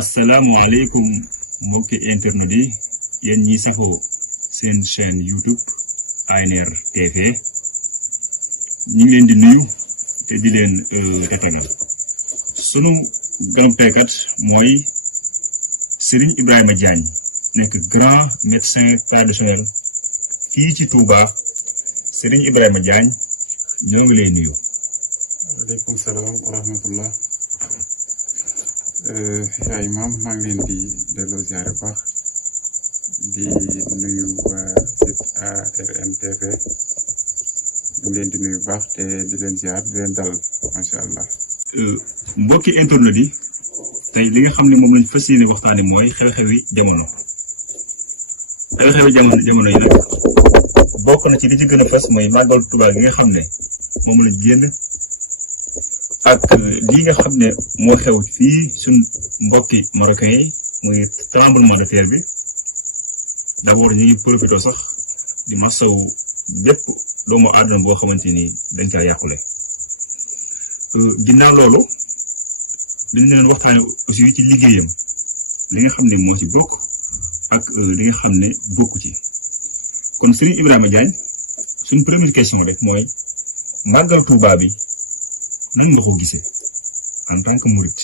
asalaamaaleykum mbokki internet yi yéen ñi sifoo seen chaîne YouTube ANR TV ñu ngi leen di nuyu te di leen tatagal sunu grand-père mooy Serigne Ibrahima Diagne nekk grand médecin traditionnel fii ci Touba. Serigne Ibrahima Diagne ñoo ngi lay nuyu. waaleykum salaam wa rahmatullah. yaa imaam maa ngi leen di delloo ziare baax di nuyu waa site ANR TV ñu ngi leen di nuyu baax te di leen ziar di leen dalal macha allah. mbokki internet yi tey li nga xam ne moom lañ fas yéene waxtaane mooy xew-xewi jamono. xew-xewi jamono yi nag bokk na ci li ci gën a fës mooy màggal Tuubaa gi nga xam ne moom lañ génn ak lii nga xam ne moo xew fii suñ mbokki marocain yi muy tremblement de terre bi d'abord ñu ngi profité sax di masaw bépp doomu aadama boo xamante ni dañ caa yàqule. ginnaaw loolu dañ leen waxtaane aussi ci liggéeyam li nga xam ne moo ci bokk ak li nga xam ne bokku ci. kon Serigne Ibrahima Diagne suñ première question rek mooy màggal Touba bi nan nga ko gisee en tant que murit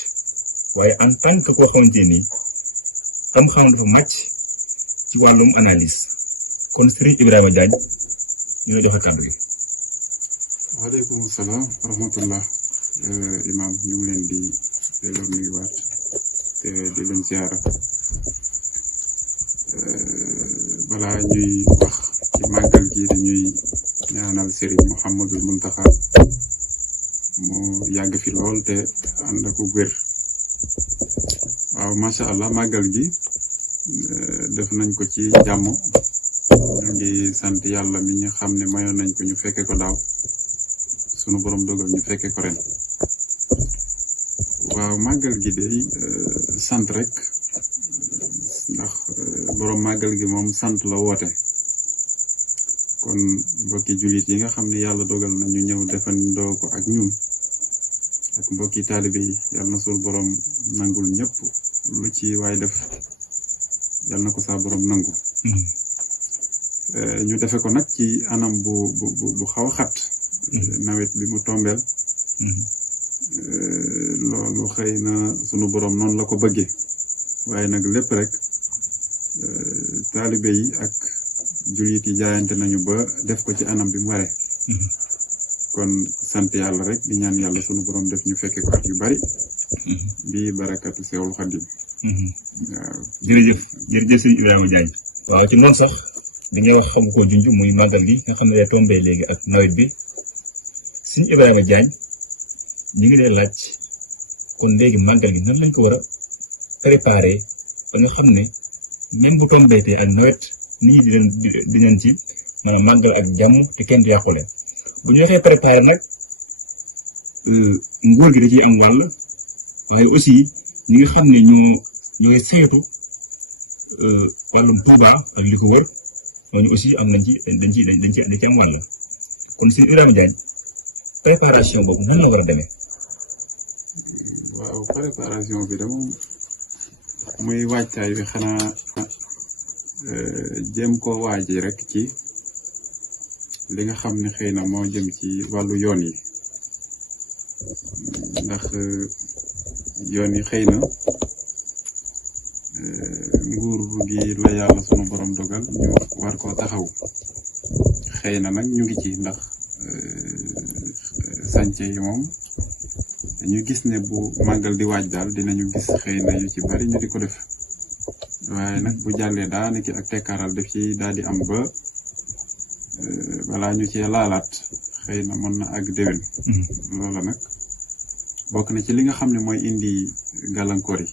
waaye en tant que koo xamante ni xam-xam dafa màcc ci wàllum analyse kon Serigne Ibrahima Diagne ñu la joxe kàddu gi. waaleykum salaam wa rahmatullah. imaam ñu ngi leen di delloo nuyuwaat te di leen ziara balaa ñuy wax ci màggal gi dañuy ñaanal Serigne Mouhamadul Muntaxa mu yàgg fi lool te ànd ak wér. waaw macha allah màggal gi def nañ ko ci jàmm ñu ngi sant yàlla mi ñu xam ne mayoon nañ ko ñu fekke ko daaw sunu borom dogal ñu fekke ko ren. waaw màggal gi de sant rek ndax borom màggal gi moom sant la woote kon mbokki jullit yi nga xam ne yàlla dogal na ñu ñëw defandoo ko ak ñun ak mbokki taalibe yi yàlla na sul borom nangul ñëpp lu ci waay def yàlla na ko saa borom nangu. ñu defe ko nag ci anam bu xaw a xat. nawet bi mu tombeel loolu xëy na sunu borom noonu la ko bëggee waaye nag lépp rek taalibe yi ak jullit yi jaayante nañu ba def ko ci anam bi mu waree. kon sant yàlla rek di ñaan yàlla sunu borom def ñu fekke ko at yu bari. bi barakatu Seexul Xadim. waaw jërëjëf sëñ Ibrahima Diagne. waaw ci noonu sax dañuy wax xam koo junj muy màggal gi nga xam ne day tombé léegi ak nawet bi sëñ Ibrahima Diagne ñu ngi lay laaj kon léegi màggal gi nan lañ ko war a préparer ba nga xam ne même bu tombé tey ak nawet nit ñi di leen ci maanaam màggal ak jàmm te kenn du yàqule bu ñu waxee préparer nag nguur gi da ciy am wàll waaye aussi ñi nga xam ne ñooy saytu wàllum Touba ak li ko wër ñooñu aussi am nañ ci dañ ci am wàll kon sëñ Ibrahima Diagne préparation boobu nan la war a demee. waaw préparation bi de moom muy wàccaay bi xanaa jéem koo waaji rek ci li nga xam ne xëy na moo jëm ci wàllu yoon yi ndax yoon yi xëy na nguur gi la yàlla sunu borom dogal ñu war koo taxaw xëy na nag ñu ngi ci ndax sànce yi moom dañu gis ne bu màggal di waaj daal dinañu gis xëy na yu ci bari ñu di ko def waaye nag bu jàllee daanaka ak tekkaaral def ci daal di am ba balaa ñu cee laalaat xëy na mën na ak déwén. loola nag bokk na ci li nga xam ne mooy indi gàllankoor yi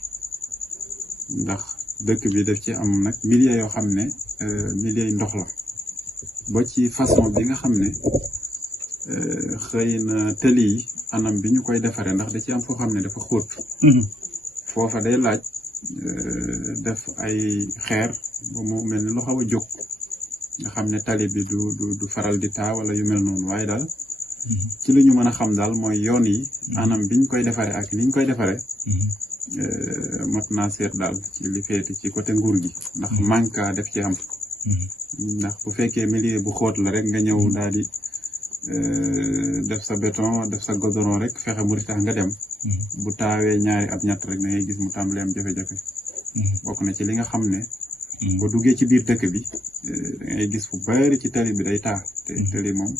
ndax dëkk bi def ci am nag milliers yoo xam ne milliers ndox la ba ci façon bi nga xam ne xëy na tëli yi anam bi ñu koy defaree ndax da ci am foo xam ne dafa xóot. foofa day laaj def ay xeer ba mu mel ni lu xaw a jóg nga xam ne tali bi du faral di taa wala yu mel noonu waaye daal ci li ñu mën a xam daal mooy yoon yi anam biñ koy defaree ak niñ koy defaree mat naa seet daal ci li féete ci côté nguur gi ndax manque def ci am ndax bu fekkee milieu bu xóot la rek nga ñëw daal di def sa béton def sa goudron rek fexe mu tax nga dem bu taawee ñaari at ñett rek da ngay gis mu tàmbalee am jafe-jafe bokk na ci li nga xam ne boo duggee ci biir dëkk bi da ngay gis fu bari ci tali bi day taa te tali moom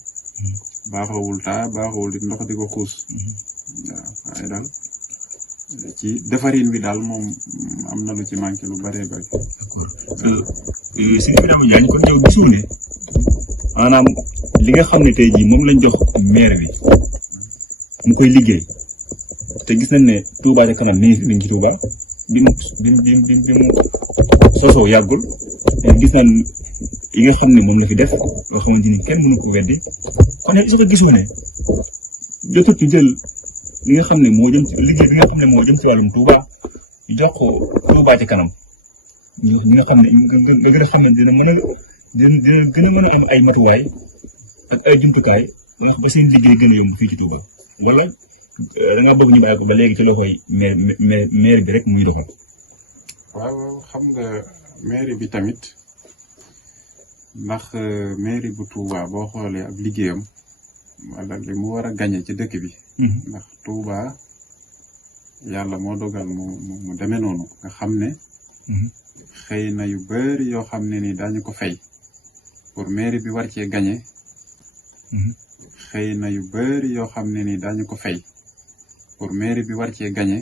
baaxawul taa baaxawul di ndox di ko xuus waaw waaye daal ci defarin bi daal moom am na lu ci manqué lu bëree bëri. d'accord si Ibrahima Diagne kon yow gisul ne maanaam li nga xam ne tey jii moom lañ jox maire bi mu koy liggéey te gis nañ ne Touba ca kanam ministre bi ci Touba bi mu sosoo yàggul gis nañ yi nga xam ne moom la fi def loo xamante ni kenn mënu ko weddi kon est-ce que gisoo ne jotut ñu jël li nga xam ne moo jëm ci liggéey bi nga xam ne moo jëm ci wàllum Touba jox ko Touba ca kanam ñi nga xam ne nga gën a xam ne dina gën a mën a am ay matuwaay ak ay jumtukaay wax ba seen liggéey gën a yomb fii ci Touba wala da nga bëgg ñu bàyyi ko ba léegi ci loxoy maire bi rek muy doxal. waaw xam nga maire bi tamit ndax maire bu Touba boo xoolee ab liggéeyam wala li mu war a gañe ci dëkk bi. ndax Touba yàlla moo dogal mu demee noonu nga xam ne. xëy na yu bari yoo xam ne ni daañu ko fay pour mairie bi war cee gañe xëy na yu bari yoo xam ne ni daañu ko fay pour mairie bi war cee gañe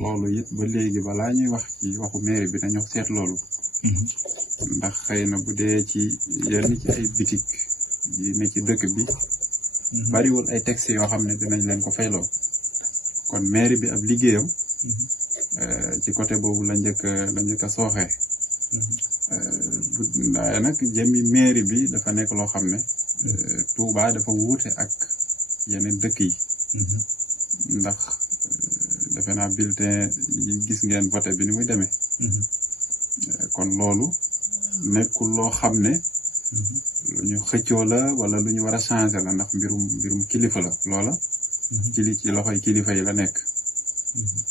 loolu it ba léegi balaa ñuy wax ci waxu mairie bi dañoo seet loolu ndax xëy na bu dee ci yenn ci ay bitik yi ne ci dëkk bi bariwul ay taxes yoo xam ne dinañ leen ko fayloo kon mairie bi ab liggéeyam ci côté boobu la njëkk a sooxee waaye nag jëmmi mairie bi dafa nekk loo xam ne Touba dafa wuute ak yeneen dëkk yi ndax defe naa bulletin yi gis ngeen vote bi ni muy demee kon loolu nekkul loo xam ne lu ñu xëccoo la wala lu ñu war a changer la ndax mbirum kilifa la loola ci loxoy kilifa yi la nekk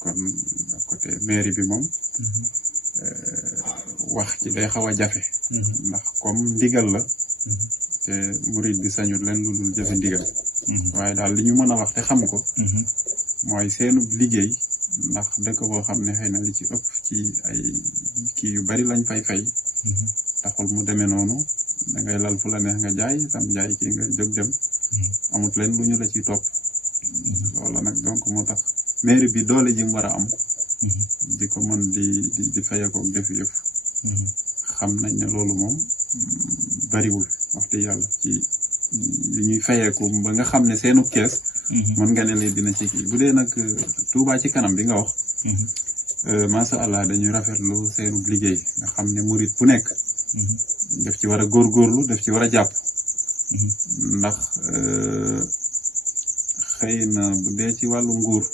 kon côté mairie bi moom wax ci day xaw a jafe ndax comme ndigal la te murid bi sañul leen lu dul jëfe ndigal waaye daal li ñu mën a wax te xam ko mooy seenu liggéey ndax dëkk boo xam ne xëy na li ci ëpp ci ay kii yu bari lañ fay taxul mu demee noonu da ngay lal fu la neex nga jaay sam jaay kii nga jóg dem amut leen lu ñu la ciy topp loolu nag donc moo tax mairie bi doole ji mu war a am di ko mën di fayekook def yëf xam nañ ne loolu moom bariwul wax dëgg yàlla ci li ñuy fayeeku ba nga xam ne seenu kees mën nga ne leen dina ci kii bu dee nag Touba ci kanam bi nga wax masha Allah dañuy rafetlu seenu liggéey nga xam ne murit bu nekk daf ci war a góorgóorlu daf ci war a jàpp ndax xëy na bu dee ci wàllu nguur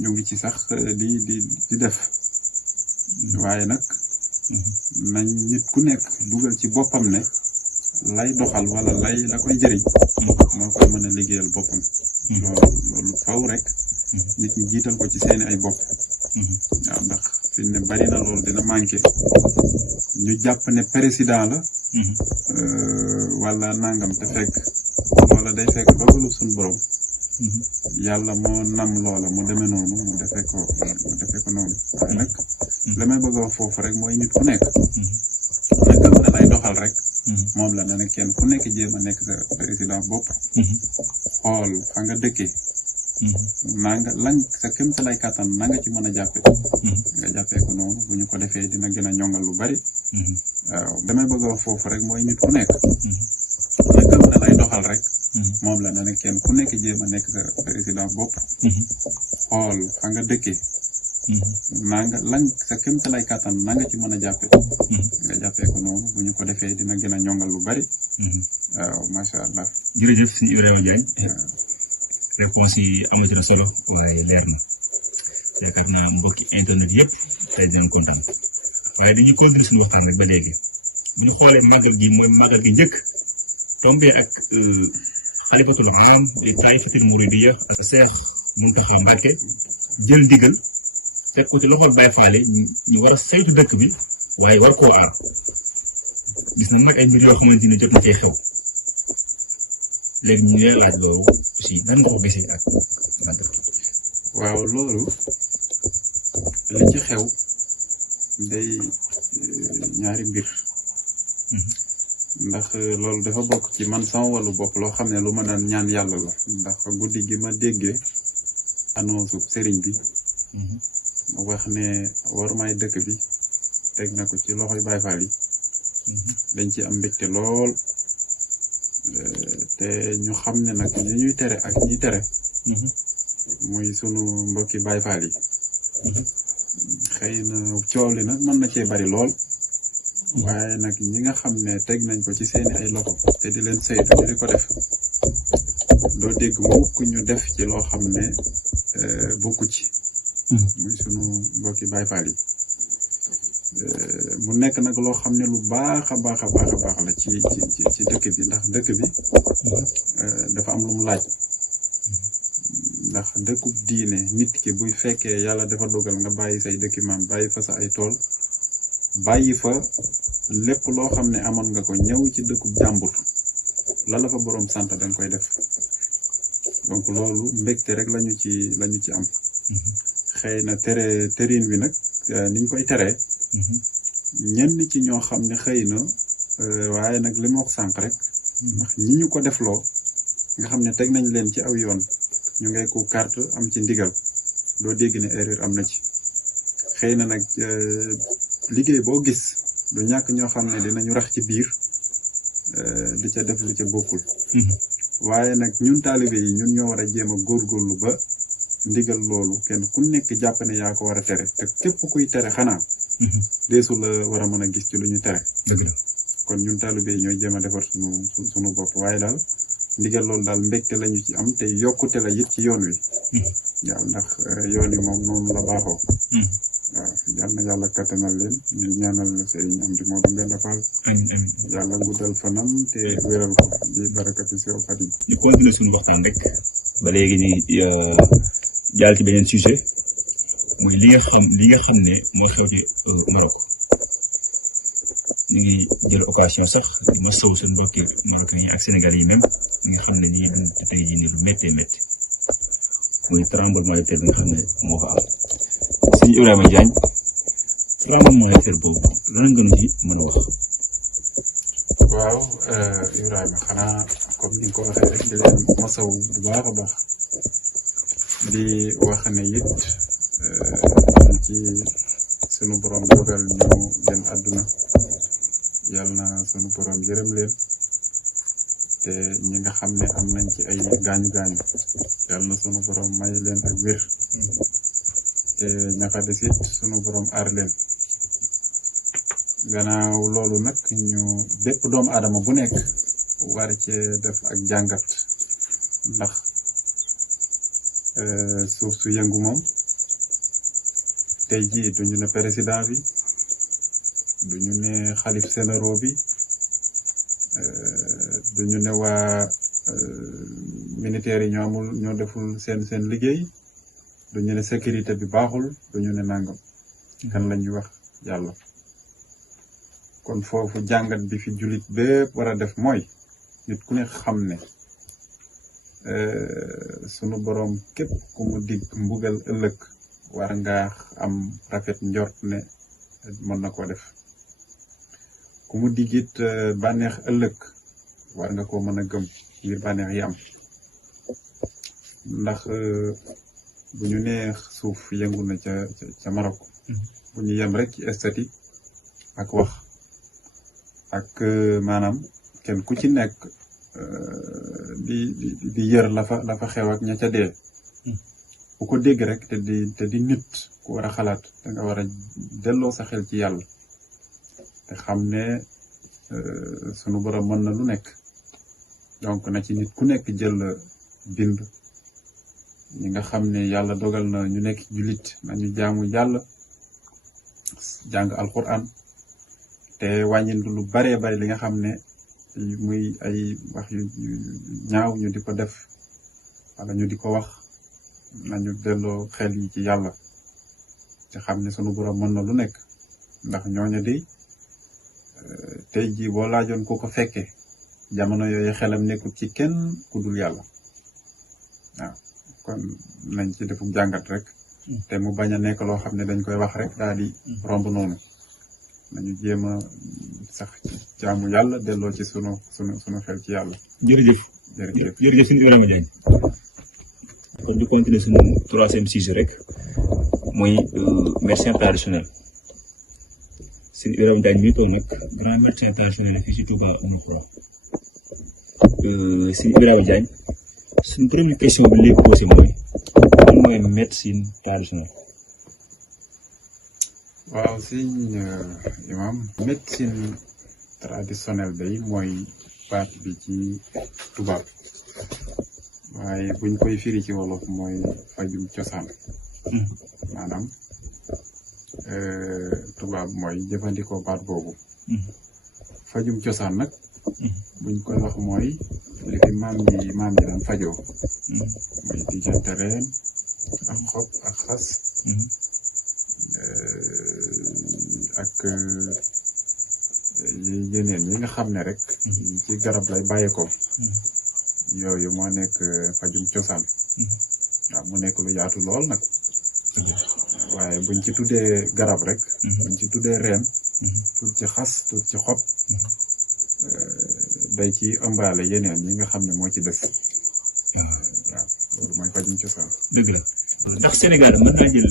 ñu ngi ci sax di def waaye nag nañ nit ku nekk dugal ci boppam ne lay doxal wala la koy jëriñ moo koy mën a liggéeyal boppam loolu faw rek nit ñi jiital ko ci seeni ay bopp waaw ndax fi ne bari na loolu dina manqué ñu jàpp ne président la wala nangam te fekk loola day fekk dogalu suñu borom yàlla moo nam loola mu demee noonu mu defee ko noonu waaye nag la may bëgg a wax foofu rek mooy nit ku nekk nagam ne lay doxal rek moom la ne kenn ku nekk jéem a nekk sa président bopp xool fa nga dëkkee naa nga lan sa kémta lay kàttan na nga ci mën a jàppe nga jàppee ko noonu bu ñu ko defee dina gën a ñongal lu bari waaw damay bëgg a wax foofu rek mooy nit ku nekk nagam ne lay doxal rek moom la ne kenn ku nekk jéem a nekk sa président bopp xool fa nga dëkkee naa nga lan sa kémta lay kàttan na nga ci mën a jàppe nga jàppee ko noonu bu ñu ko defee dina gën a ñongal lu bari waaw macha allah jërëjëf si Ibrahima Diagne réponse yi amati na solo waaye leer na yaakaar naa mbokki internet yëpp tey dinañ kontaan waaye dañuy continuer suñu waxtaan rek ba léegi bu ñu xoolee màggal gi mooy màggal gi njëkk tombé ak xalifatul aam li taifatul muridiyya ak Seex Muntaxa Mbàkke jël ndigal teg ko ci loxol Baay Faal ñu war a saytu dëkk bi waaye war koo aar gis nañ nag ay mbir yoo xamante ne jot na cee xew léegi ñu ngi laaj loolu aussi nan nga ko gisee ak waaw loolu li ci xew day ñaari mbir ndax loolu dafa bokk ci man sama wàllu bopp loo xam ne lu ma daan ñaan yàlla la ndax guddi gi ma déggee annonce sëriñ bi mu wax ne war may dëkk bi teg na ko ci loxoy Baay Faal yi dañ ci am mbégte lool te ñu xam ne nag ñi ñuy tere ak ñi tere muy sunu mbokki Baay Faal yi xëy na coow li nag mën na cee bari lool waaye nag ñi nga xam ne teg nañ ko ci seeni ay loxo te di leen saytu di ko def doo dégg mukk ñu def ci loo xam ne bokku ci muy sunu mbokki Baay Faal yi mu nekk nag loo xam ne lu baax a baax a baax a baax la ci dëkk bi ndax dëkk bi dafa am lu mu laaj ndax dëkkub diine nit ki buy fekkee yàlla dafa dogal nga bàyyi say dëkki maam bàyyi fa sa ay tool bàyyi fa lépp loo xam ne amoon nga ko ñëw ci dëkkub jàmbur la la fa boroom sant danga koy def donc loolu mbégte rek lañu ci am xëy na terin wi nag niñ koy teree ñenn ci ñoo xam ne xëy na waaye nag li ma wax sànq rek ndax ñi ñu ko defloo nga xam ne teg nañ leen ci aw yoon ñu ngay ko carte am ci ndigal doo dégg ne erreur am na ci xëy na nag liggéey boo gis du ñàkk ñoo xam ne dinañu rax ci biir di ca def lu ca bokkul waaye nag ñun taalibe yi ñun ñoo war a jéem a góorgóorlu ba ndigal loolu kenn ku nekk jàpp ne yaa ko war a tere te képp kuy tere xanaa deesu la war a mën a gis ci lu ñu tere kon ñun taalibe yi ñooy jéem a defar sunu bopp waaye daal ndigal loolu daal mbégte lañu ci am te yokkute la it ci yoon wi waaw ndax yoon wi moom noonu la baaxoo waaw yal na yàlla kattanal leen ñu ñaanal Serigne Amdy Modou Mbenda Fall yàlla guddal fanam te wéral ko di barakati Seex Xaadim ñu continuer suñu waxtaan rek ba léegi ni jàll ci beneen sujet mooy li nga xam ne moo xew ci Maroc ñu ngi jël occasion sax di ma saw seen mbokki Marocains yi ak Sénégalais yi même ñi nga xam ne nii dañ tey jii nii lu méttee métti muy tremblement de terre bi nga xam ne moo fa am sëñ Ibrahima Diagne tremblement de terre boobu lan nga ñu ci mën a wax. waaw Ibrahima xanaa comme ni nga ko waxee rek di leen masaw bu baax a baax di wax ne it ci sunu borom dogal ñu dem àdduna yàlla na sunu borom yërëm leen te ñi nga xam ne am nañ ci ay gaañu gaañu yàlla na sunu borom may leen ak wér te ñaxa des it sunu borom aar leen gannaaw loolu nag ñu bépp doomu aadama bu nekk war cee def ak jàngat ndax suuf su yëngu moom tey jii duñu ne président bi duñu ne xalif généraux bi duñu ne waa militaires yi ñoo deful seen liggéey duñu ne sécurité bi baaxul duñu ne nangam kan la ñuy wax yàlla kon foofu jàngat bi fi jullit bépp war a def mooy nit ku ne xam ne sunu boroom képp ku mu dig mbugal ëllëg war nga am rafet njort ne mën na ko def ku mu digit bànneex ëllëg war nga ko mën a gëm ngir bànneex yi am ndax bu ñu nee suuf yëngu na ca Maroc bu ñu yem rek ci esthétique ak wax ak maanaam kenn ku ci nekk di yër la fa xew ak ña ca dee bu ko dégg rek te di nit ku war a xalaat da nga war a delloo sa xel ci yàlla te xam ne sunu borom mën na lu nekk donc na ci nit ku nekk jël bind ñi nga xam ne yàlla dogal na ñu nekk jullit nañu jaamu yàlla jàng alquran te wàññindu lu baree bari li nga xam ne muy ay wax yu ñaaw ñu di ko def wala ñu di ko wax nañu delloo xel yi ci yàlla te xam ne sunu borom mën na lu nekk ndax ñooñu de tey jii boo laajoon ku ko fekkee jamono yooyu xelam nekkul ci kenn ku dul yàlla waaw kon nañ ci defuk jàngat rek te mu bañ a nekk loo xam ne dañ koy wax rek daal di romb noonu nañu jéem a sax jaamu yàlla delloo ci sunu xel ci yàlla. jërëjëf jërëjëf suñu Ibrahima Diagne kon di continuer suñu 3e sujet rek mooy médecin traditionnel suñu Ibrahima Diagne mi toog nag grand médecin traditionnel fii ci Touba Oumy Khouran suñu Ibrahima Diagne suñu première question bi léegi posé mooy lan mooy médecine traditionnelle. waaw sëñ imam médecine traditionnelle day mooy baat bi ci tubaab waaye buñ koy firi ci wolof mooy fajum cosaan maanaam tubaab mooy jëfandikoo baat boobu fajum cosaan nag buñ koy wax mooy li fi maam yi daan fajoo mooy diggante reen ak xob ak xas ak yeneen yi nga xam ne rek ci garab lay bàyyeekoo yooyu moo nekk fajum cosaan waaw mu nekk lu yaatu lool nag waaye buñ ci tuddee garab rek buñ ci tuddee reen tuut ci xas tuut ci xob day ci ëmbaale yeneen yi nga xam ne moo ci des waaw loolu mooy fajum cosaan. dëgg la ndax Sénégal mën naa jël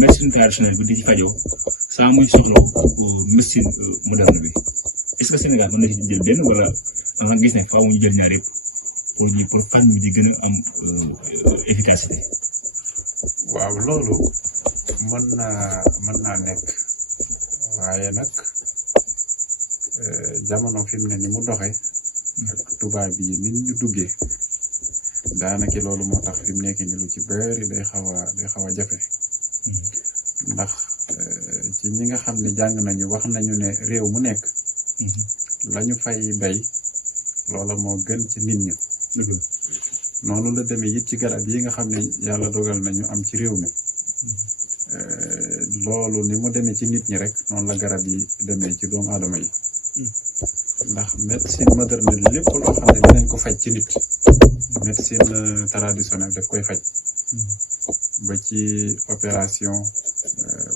médecine traditionnelle bi di ci fajoo saa muy soxla médecine moderne bi est-ce que Sénégal mën na ci jël benn wala nga gis ne faaw ñu jël ñaar yëpp pour fànn bi di gën a am efficacité. waaw loolu mën naa nekk waaye nag jamono fi mu ne ni mu doxe ak tubaab yi nit ñu duggee daanaka loolu moo tax fi mu nekk ni lu ci bëri day xaw a jafe ndax ci ñi nga xam ne jàng nañu wax nañu ne réew mu nekk lañu fay bay loola moo gën ci nit ñi noonu la demee it ci garab yi nga xam ne yàlla dogal nañu am ci réew mi loolu ni mu demee ci nit ñi rek noonu la garab yi demee ci doomu aadama yi ndax médecine moderne lépp loo xam ne dinañ ko faj ci nit médecine traditionnelle daf koy faj ba ci opération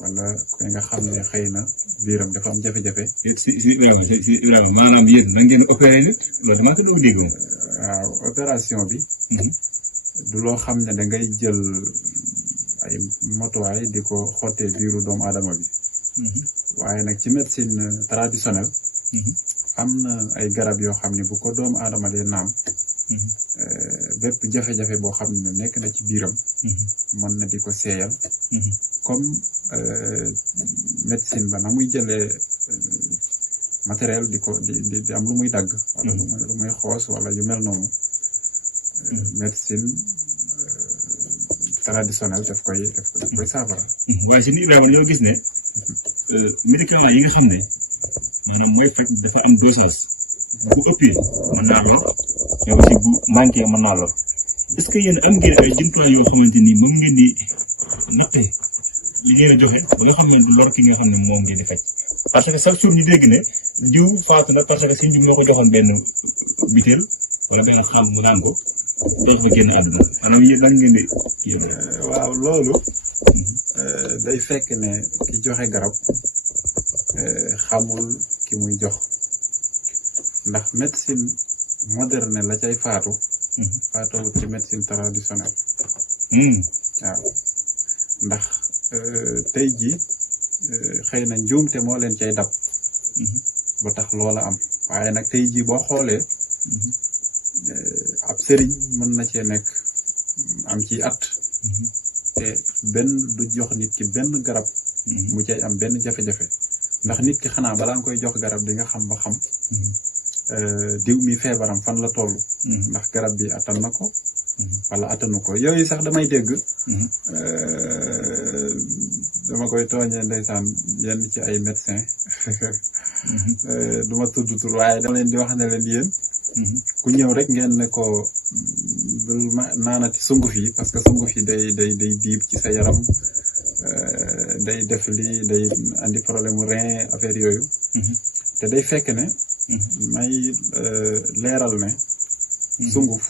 wala koy nga xam ne xëy na biiram dafa am jafe-jafe. si Ibrahima maanaam yéen da ngeen opéré nit loolu damaa ko doog dégg. waaw opération bi. du loo xam ne da ngay jël ay motuwaay di ko xottee biiru doomu aadama bi. waaye nag ci médecine traditionnelle. am na ay garab yoo xam ne bu ko doomu aadama dee naam. bépp jafe-jafe boo xam ne nekk na ci biiram. mën na di ko seeyal. comme médecine ba na muy jëlee matériel di am lu muy dagg. wala lu muy xoos wala yu mel noonu. médecine traditionnelle daf koy saafara. waaye si ni Ibrahima ñoo gis ne médicament yi nga xam ne maanaam mooy fekk dafa am dosage bu ëppee mën naa lor mais aussi bu manqué mën naa lor est-ce que yéen am ngeen ay jumtuwaay yoo xamante ni moom ngeen di natte li ngeen a joxe ba nga xam ne du lor ki nga xam ne moom ngeen di faj parce que chaque jour ñu dégg ne diw faatu na parce que sëñ bi moo ko joxoon benn butéel wala benn xam mu naan ko dox fa génn àdduna maanaam yéen lan ngeen di kii waaw loolu day fekk ne ki joxe garab xamul ki muy jox ndax médecine moderne la cay faatowut ci médecine traditionnelle waaw ndax tey jii xëy na njuumte moo leen cay dab ba tax loola am waaye nag tey jii boo xoolee ab sëriñ mën na cee nekk am ci at te benn du jox nit ki benn garab mu cay am benn jafe-jafe ndax nit ki xanaa balaa nga koy jox garab di nga xam ba xam diw mi feebaram fan la toll ndax garab bi attan na ko wala attanu ko yooyu sax damay dégg dama koy tooñee ndeysaan yenn ci ay médecin du ma tudd tur waaye dama leen di wax ne leen yéen ku ñëw rek ngeen ne ko bul naanati sunguf yi parce que sunguf yi day diib ci sa yaram day def lii day andi problème mu rein affaire yooyu te day fekk ne may leeral ne sunguf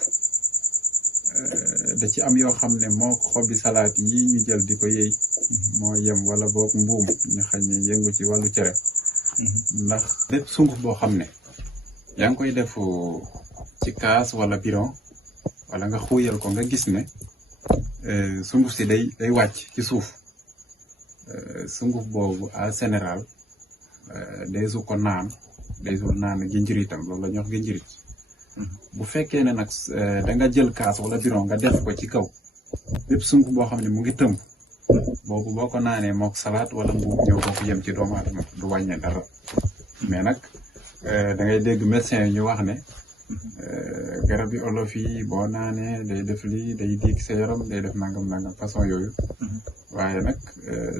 da ci am yoo xam ne moo xobi salaat yi ñu jël di ko yëy moo yem wala boog mbuum ñu xañ ne yëngu ci wàllu cere ndax lépp sunguf boo xam ne yaa ngi koy def ci kaas wala bidon wala nga xuuyal ko nga gis ne sunguf si day wàcc ci suuf sunguf boobu en général deesu ko naan deesul naan ginjiritam loolu la ñuy wax ginjirit bu fekkee ne nag da nga jël kaas wala bidon nga def ko ci kaw lépp sunguf boo xam ne mu ngi tëmb boobu boo ko naanee mook salaat wala mbuum ñëw boo ko yem ci doomu aadama du wàññee dara mais nag da ngay dégg médecin yi ñu wax ne garab yi olof yi boo naanee day def lii day diig sa yaram day def nangam façon yooyu waaye nag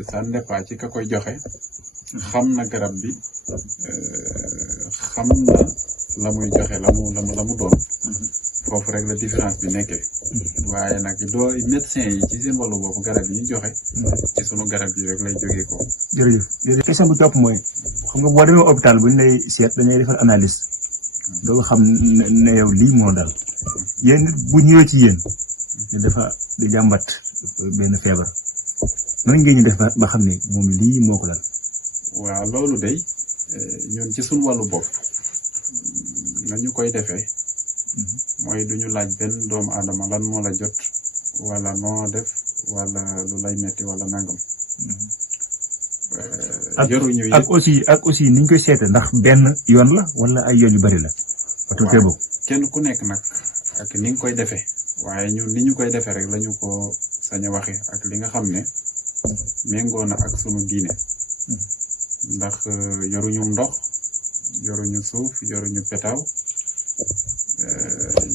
ça dépend ci ka koy joxe xam na garab bi xam na la muy joxe la mu doon foofu rek la différence bi nekkee waaye nag doo médecin yi ci seen wàllu bopp garab yi ñu joxe ci sunu garab yi rek lay jógee ko. jërëjëf question bu topp mooy xam nga boo demee hôpital bu ñu lay seet dañuy defal analyse doo xam ne yow lii moo dal yéen nit bu ñëwee ci yéen ñu dafa di jàmbat benn feebar nan ngeen ñu def ba xam ne moom lii moo ko dal. waaw loolu day ñun ci sunu wàllu bopp nañu koy defee mooy duñu laaj benn doomu aadama lan moo la jot wala noo def wala lu lay metti wala nangam. yoruñu ak aussi niñ koy seete ndax benn yoon la wala ay yoon yu bari la. waaw kenn ku nekk nag ak ni nga koy defee waaye ñun ni ñu koy defee rek lañu ko sañ a waxe ak li nga xam ne méngoo na ak sunu diine ndax yoruñu ndox yoruñu suuf yoruñu petaaw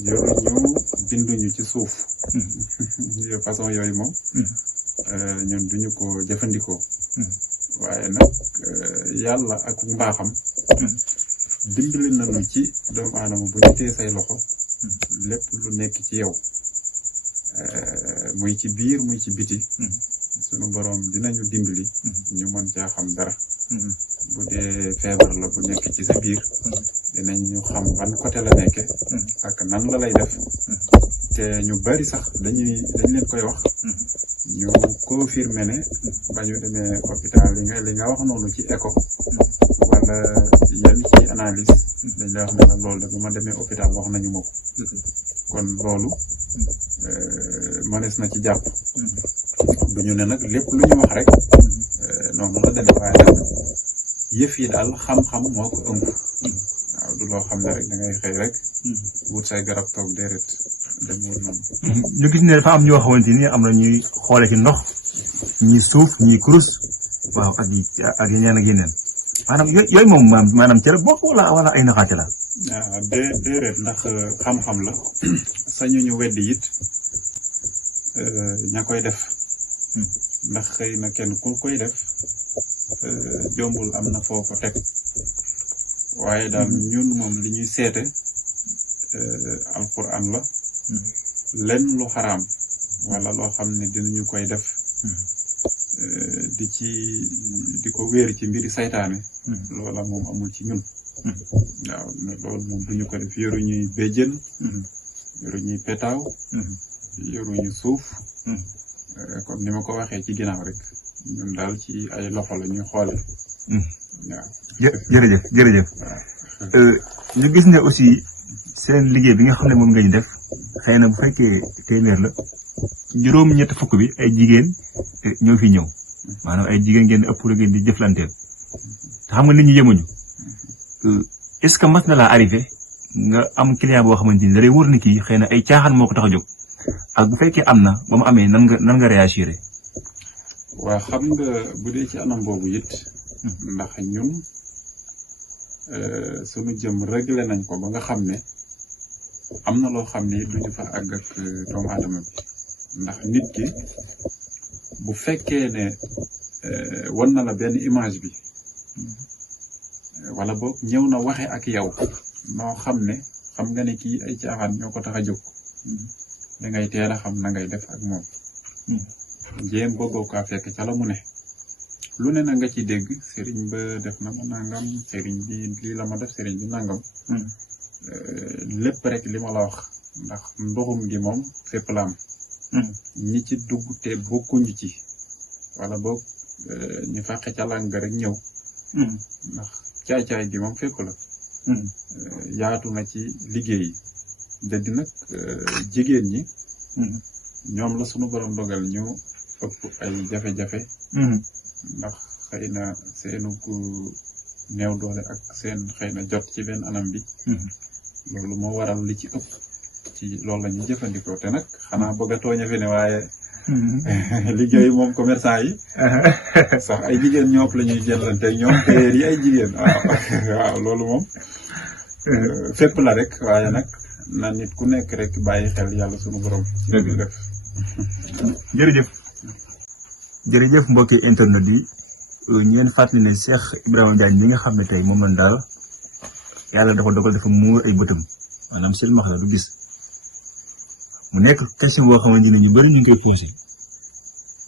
yoruñu binduñu ci suuf façon yooyu moom ñun duñu ko jëfandikoo waaye nag yàlla ak mbaaxam dimbali nañu ci doomu aadama bu ñu tee say loxo lépp lu nekk ci yow muy ci biir muy ci biti sunu boroom dinañu dimbali ñu mën caa xam dara bu dee feebar la bu nekk ci sa biir dinañu xam ban côté la nekke ak nan la lay def te ñu bari sax dañ leen koy wax ñu confirmé ne ba ñu demee hôpital li nga wax noonu ci écho wala yenn ci analyse dañ lay wax ne la loolu de bu ma demee hôpital wax nañu ma ko kon loolu mënees na ci jàpp duñu ne nag lépp lu ñu wax rek noonu la demee waaye nag yëf yi daal xam-xam moo ko ëmb waaw du loo xam ne rek da ngay xëy rek wut say garab toog déedéet demul noonu. ñu gis ne dafa am ñoo xamante ni am na ñuy xoole ci ndox ñi suuf ñi kurus waaw ak yeneen ak yeneen maanaam yooyu moom maanaam ci la bokk wala ay naxaate la. waaw déedéet ndax xam-xam la sañu ñu weddi it ña koy def ndax xëy na kenn ku koy def jombul am na foo ko teg waaye daal ñun moom li ñuy seete alquran la lenn lu xaraam wala loo xam ne dinañu koy def di ko wéer ci mbiri saytaane loola moom amul ci ñun waaw loolu moom duñu ko def yoruñuy béjjën yoruñuy petaaw yoruñu suuf comme ni ma ko waxee ci ginnaaw rek ñun daal ci ay loxo la ñuy xoole waaw jërëjëf ñu gis ne aussi seen liggéey bi nga xam ne moom nga ñu def xëy na bu fekkee téeméer la juróom-ñett fukk bi ay jigéen ñoo fi ñëw maanaam ay jigéen ngeen ëpp la ngeen di jëflanteel te xam nga nit ñi yemuñu est-ce que mas na laa arrivé nga am client boo xamante ni da lay wóor ni kii xëy na ay caaxaan moo ko tax a jóg ak bu fekkee am na ba mu amee nan nga réagir. waaw xam nga bu dee ci anam boobu it ndax ñun sunu jëm réglé nañ ko ba nga xam ne am na loo xam ne duñu fa àgg ak doomu aadama bi ndax nit ki bu fekkee ne wan na la benn image bi wala boog ñëw na waxe ak yow noo xam ne xam nga ne kii ay caaxaan ñoo ko tax a jóg dangay teel a xam na ngay def ak moom jéem bëggoo kaa fekk ca la mu ne lu ne na nga ci dégg sëriñ ba def na ma nangam sëriñ bi lii la ma def sëriñ bi nangam lépp rek li ma la wax ndax ndoxum gi moom fépp la am ñi ci dugg te bokkuñu ci wala boog ñu fàqe ca làng rek ñëw ndax caay-caay gi moom fépp la yaatu na ci liggéey dëdd nag jigéen ñi ñoom la sunu borom dogal ñu ëpp ay jafe-jafe ndax xëy na seenu ku néew doole ak seen xëy na jot ci benn anam bi loolu moo waral li ci ëpp ci loolu la ñuy jëfandikoo te nag xanaa bëgg a tooña fi ne waaye liggéey moom commerçant yi sax ay jigéen ñoom la ñuy jëlante ñoom tailleur yi ay jigéen waaw loolu moom fépp la rek waaye nag na nit ku nekk rek bàyyi xel yàlla sunu borom ci li def jërëjëf mbokki internet yi ñeen fàttali ne Cheikh Ibrahima Diagne mi nga xam ne tey moom lañ daal yàlla dafa dogal dafa muur ay bëtam maanaam silmaxa la du gis mu nekk question boo xamante ne ñu bëri ñu ngi koy posé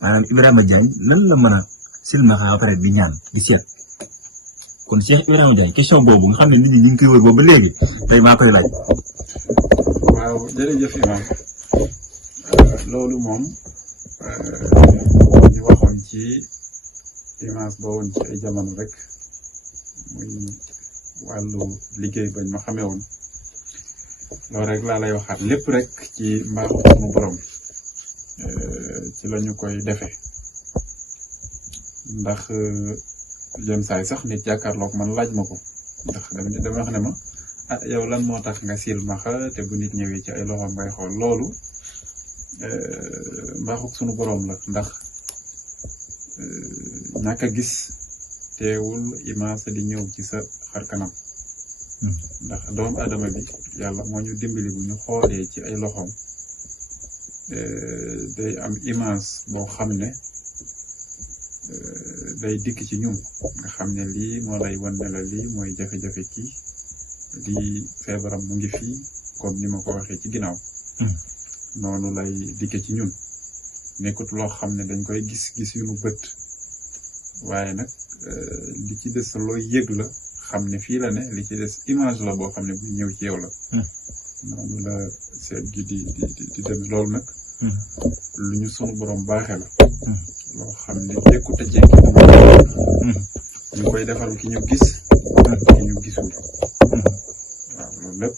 maanaam Ibrahima Diagne lan la mën a silmaxa après di ñaan di seet kon Cheikh Ibrahima Diagne question boobu nga xam ne nit ñi ñu ngi koy wër boobu ba léegi tey maa koy laaj. waaw jërëjëf Imam loolu moom ñu waxoon ci image ba woon ci ay jamono rek muy wàllu liggéey bañ ma xamee woon loolu rek laa lay waxaat lépp rek ci mbaaxu sunu borom ci la ñu koy defee ndax jëm saay sax nit jàkkaarloog man laaj ma ko ndax dama wax ne ma ah yow lan moo tax nga silmaxa te bu nit ñëwee ci ay loxoom ngay xool loolu mbaaxu sunu borom la ndax ñàkk a gis teewul image di ñëw ci sa xar kanam ndax doomu adama bi yàlla moo ñu dimbali bu ñu xoolee ci ay loxoom day am image boo xam ne day dikk ci ñun nga xam ne lii moo lay wan ne la lii mooy jafe-jafe kii lii feebaram mu ngi fii comme ni ma ko waxee ci ginnaaw noonu lay dikke ci ñun nekkut loo xam ne dañ koy gis yu nu bët waaye nag li ci des looy yëg la xam ne fii la ne li ci des image la boo xam ne buy ñëw ci yow la noonu la seet gi di dem loolu nag lu ñu sunu borom baaxee la loo xam ne jékkute jékki ñu koy defal ki ñu gis ki ñu gisul waaw loolu lépp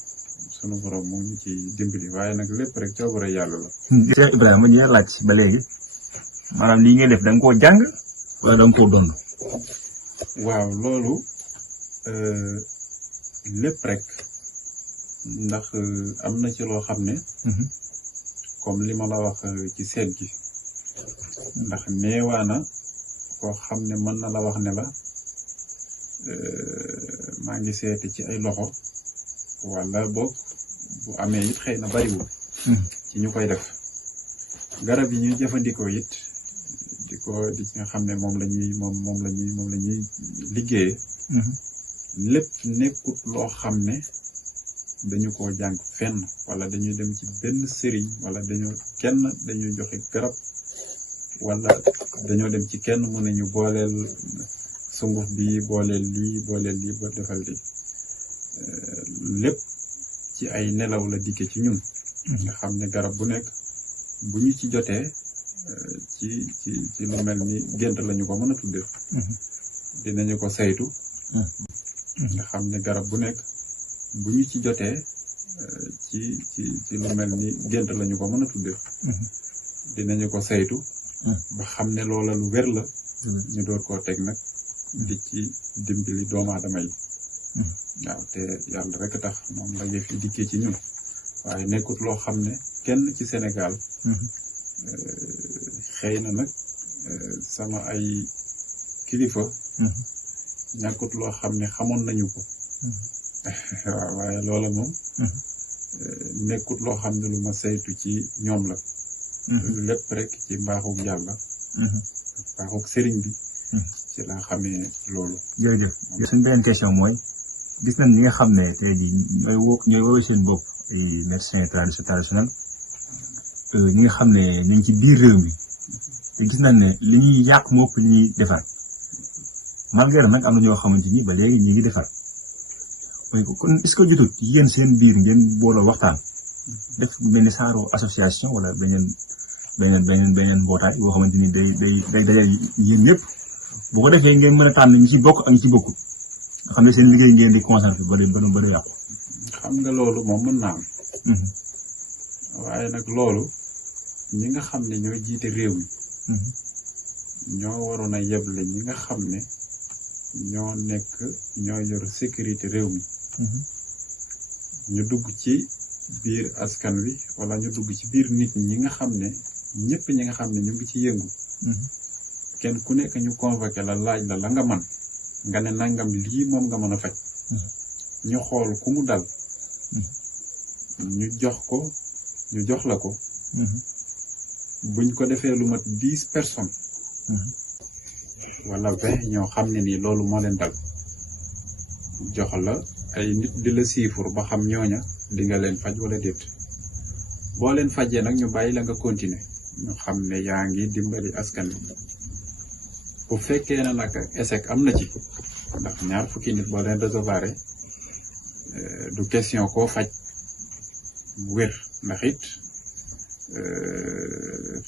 sunu borom mu ngi ci dimbali waaye nag lépp rek coobare yàlla la. Cheikh Ibrahima ñu laaj ba léegi maanaam lii ngay def da nga koo jàng wala da nga koo doon. waaw loolu lépp rek ndax am na ci loo xam ne. comme li ma la wax ci seet gi ndax neewaana koo xam ne mën na la wax ne la maa ngi seeti ci ay loxo wala boog bu amee it xëy na bariwul ci ñu koy def garab yi ñuy jëfandikoo it di nga xam ne moom la ñuy liggéeyee lépp nekkut loo xam ne dañu ko jàng fenn wala dañuy dem ci benn sëriñ wala dañuy joxe garab wala dañoo dem ci kenn mu ne ñu booleel sunguf bi booleel lii ba defal lii lépp ci ay nelaw la dikke ci ñun nga xam ne garab bu nekk bu ñu ci jotee ci lu mel ni gént lañu ko mën a tudde dinañu ko saytu nga xam ne garab bu nekk bu ñu ci jotee ci lu mel ni gént lañu ko mën a tudde dinañu ko saytu ba xam ne loola lu wér la ñu door koo teg nag di ci dimbali doomu aadama yi waaw te yàlla rek tax moom la yëf yi dikkee ci ñun waaye nekkut loo xam ne kenn ci Sénégal xëy na nag sama ay kilifa ñàkkut loo xam ne xamoon nañu ko waaw waaye loola moom nekkut loo xam ne lu ma saytu ci ñoom la lépp rek ci mbaaxug yàlla ak mbaaxug sëriñ bi ci laa xamee loolu. jërëjëf suñu beneen question mooy gis nañ ñi nga xam ne tey jii ñooy woowee seen bopp ay médecins traditionnels ñi nga xam ne ñu ngi ci biir réew mi te gis nañ ne li ñuy yàq moo ëpp li ñuy defar malgré nag am na ñoo xamante ni ba léegi ñu ngi defar mooy kon est-ce que jotut yéen seen biir ngeen booloo waxtaan def mel ni saaro association wala beneen mbootaay boo xamante ni day dajal yéen ñëpp bu ko defee ngeen mën a tànn ñi ci bokk ak ñi ci bokkut nga xam ne seen liggéey ngeen di concentré ba day yàqu. xam nga loolu moom mën naa am. waaye nag loolu ñi nga xam ne ñoo jiite réew mi. ñoo waroon a yeble ñi nga xam ne ñoo yor sécurité réew mi. ñu dugg ci biir askan wi wala ñu dugg ci biir nit ñi nga xam ne ñëpp ñi nga xam ne ñu ngi ci yëngu. kenn ku nekk ñu convoqué la laaj la nga man nga ne nangam lii moom nga mën a faj. ñu xool ku mu dal. ñu jox la ko. buñ ko defee lu mat 10 personnes. wala 20 ñoo xam ne nii loolu moo leen dal. jox la ay nit di la siifur ba xam ñooña di nga leen faj wala déet. boo leen fajee nag ñu bàyyi la nga continuer ñu xam ne yaa ngi dimbali askan wi. bu fekkee na nag échec am na ci ndax ñaar fukki nit boo leen recevoir du question koo faj bu wér ndax it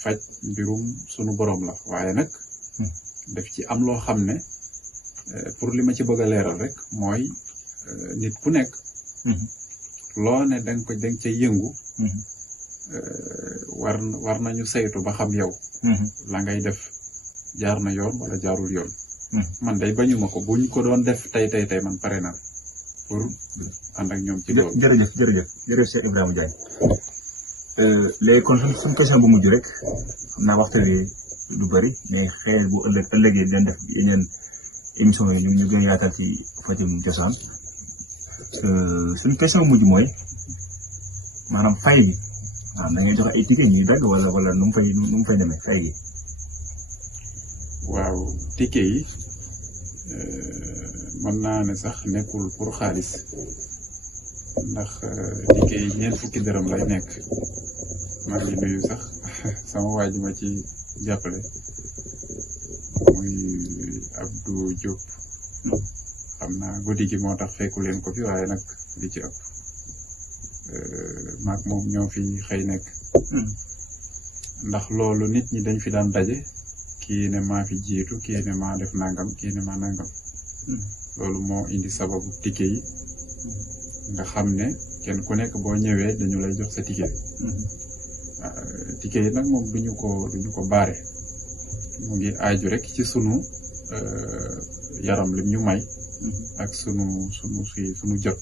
faj mbirum sunu borom la waaye nag daf ci am loo xam ne pour li ma ci bëgg a leeral rek mooy nit ku nekk loo ne danga ca yëngu war nañu saytu ba xam yow la ngay def jaar na yoon wala jaarul yoon. man day bañuma ko buñ ko doon def tey man pare na pour ànd ak ñoom ci loolu. jërëjëf Cheikh Ibrahima Diagne léegi kon suñu question bu mujj rek xam naa waxtaan wi du bëri mais xëy bu ëllëgee dinañ def yeneen émission yi ñu gën a yaatal ci fajum cosaan suñu question bu mujj mooy maanaam fay bi waaw dañuy joxe ay ticket ñuy dagg wala nu mu fay demee fay gi. waaw ticket yi mën naa ne sax nekkul pour xaalis ndax ticket yi 20 fukki dërëm lay nekk maa ngi nuyu sax sama waa ji ma ci jàppale muy Abdou Diop xam naa guddi gi moo tax fekku leen ko fi waaye nag li ci ëpp maag moom ñoo fi xëy nekk ndax loolu nit ñi dañ fi daan daje kii ne maa fi jiitu kii ne maa def nangam kii ne maa nangam loolu moo indi sababu ticket yi nga xam ne kenn ku nekk boo ñëwee dañu lay jox sa ticket ticket yi nag moom duñu ko baare mu ngi aaju rek ci sunu yaram lim ñu may ak sunu jot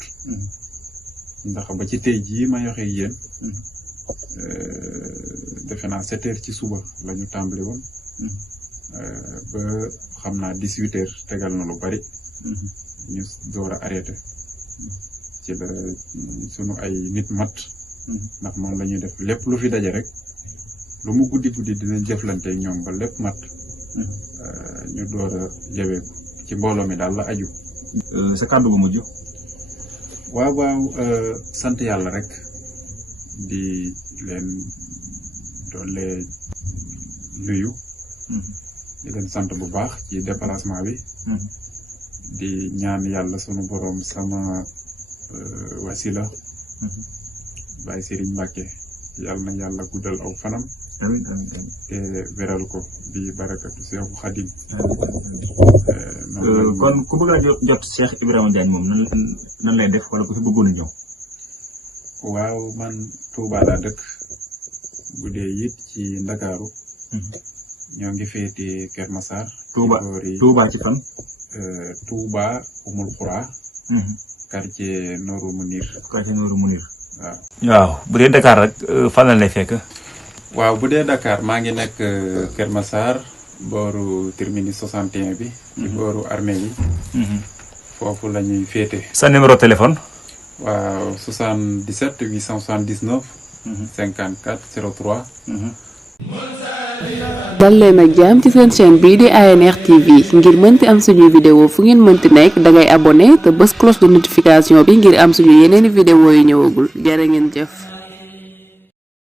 ndax ba ci tey jii may waxe yéen defe naa 7 heures ci suba la ñu tàmbali woon ba xam naa 18 heures tegal na lu bari ñu door a arrêté ci la sunu ay nit mat ndax moom la ñuy def lépp lu fi daje rek lu mu guddi dinañ jëflante ñoom ba lépp mat ñu door a jaweeku ci mbooloo mi daal la aju. sa kàddu bu mujj. waaw sant yàlla rek di leen doole nuyu. di leen sant bu baax ci déplacement bi. di ñaan yàlla sunu borom sama wasila. Baye Serigne Mbacke yàlla na yàlla guddal aw fanam. amiin te weral ko bi barakatu Seexu Xadim. kon ku bëgg a jot Cheikh Ibrahima Diagne moom nan lay def wala ku fi bëggoon a ñëw. waaw man Touba laa dëkk bu dee it ci Ndakaaru. ñoo ngi féete Kër Massar. Touba ci fan. Touba Umul Xura. quartier Nooru Munir. waaw bu dee Dakar rek fan la lay fekk. waaw bu dee Dakar maa ngi nekk Kër Massar booru terminus 61 bi. ci booru armée yi. foofu la ñuy féete. sa numéro téléphone. waaw 77 879. 54 03. dal leen ak jàmm ci seen chaîne bii di ANR TV ngir mënti am suñuy vidéo fu ngeen mënti nekk dangay abonné te bës cloche de notification bi ngir am suñu yeneeni vidéo yu ñëwagul jërë ngeen jëf.